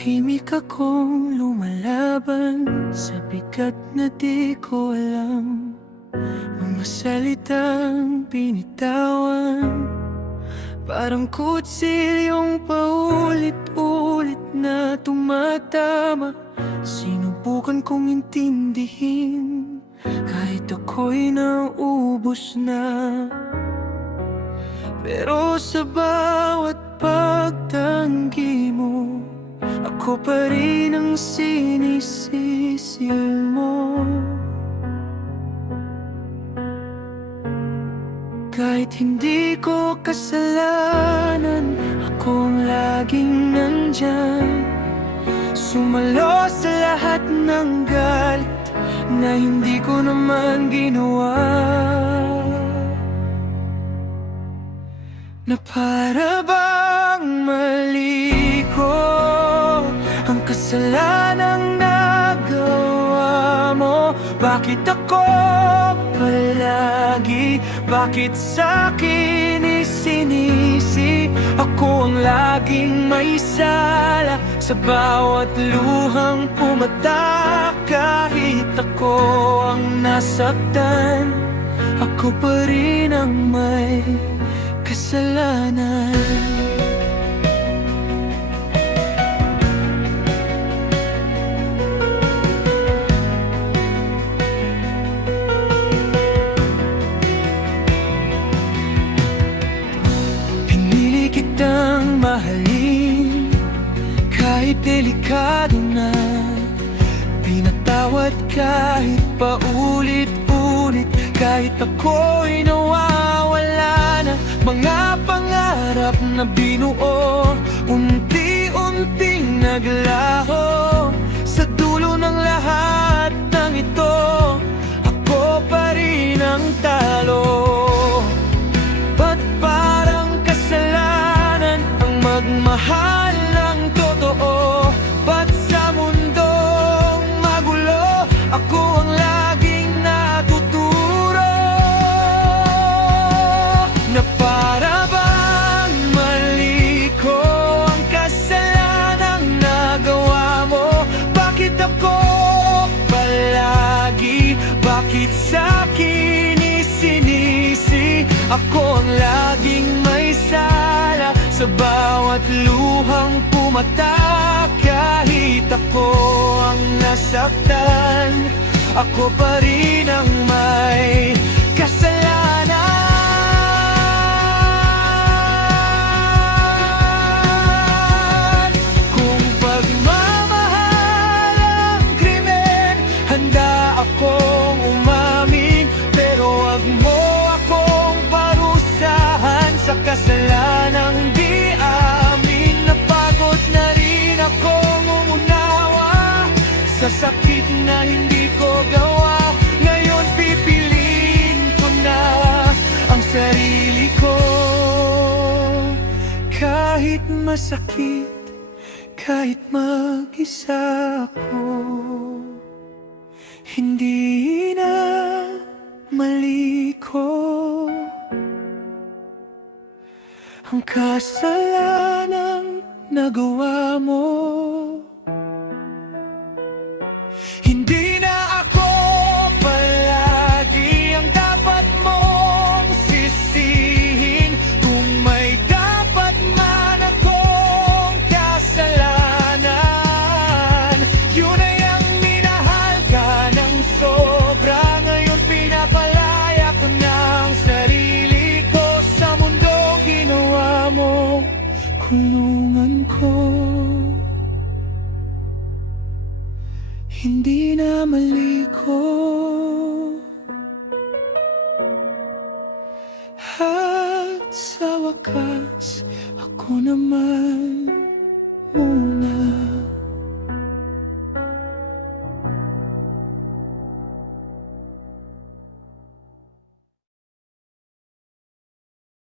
Tahimik akong lumalaban sa bigat na di ko alam. Mga salitang binitawan, parang kutsilyong paulit-ulit na tumatama. Sinubukan kong intindihin kahit ako'y naubos na. Pero sa bawat pagtanggi mo, ako pa rin ang sinisisil mo. Kahit hindi ko kasalanan, akong laging nandyan, sumalo sa lahat ng galit na hindi ko naman ginawa. Na para bang mali ko ang kasalanang nagawa mo. Bakit ako palagi? Bakit sa'kin isinisi? Ako ang laging may sala sa bawat luhang pumatak. Kahit ako ang nasaktan, ako pa rin ang may kasalanan. Pinili kitang mahalin kahit delikado na, pinatawad kahit paulit-ulit, kahit ako'y nawawala na. Mga pangarap na binuo, unti-unting naglaho. Sa dulo ng lahat ng ito, ako pa rin ang talo. Ba't parang kasalanan ang magmahal ng totoo? Ba't sa mundong magulo, ako ang laging natuturo? Na para bang mali ko ang kasalanang nagawa mo. Bakit ako palagi? Bakit sa'kin isinisi? Ako ang laging may sala sa bawat luhang pumatak. Kahit ako ang nasaktan, ako pa rin ang may kasalanan. Kung pagmamahal ang krimen, handa akong umamin. Pero wag mo akong parusahan sa kasalanang di amin. Napagod na rin akong umunawa sa sakit na hindi ko gawa. Ngayon pipiliin ko na ang sarili ko. Kahit masakit, kahit mag-isa ako, hindi na mali ko ang kasalanang nagawa mo. Hindi na ako palagi ang dapat mong sisihin. Kung may dapat man akong kasalanan, yun ay ang minahal ka ng sobra. Ngayon pinapalaya ko ng sarili ko sa mundong ginawa mo kulungan ko. Hindi na mali ko, at sa wakas ako naman muna.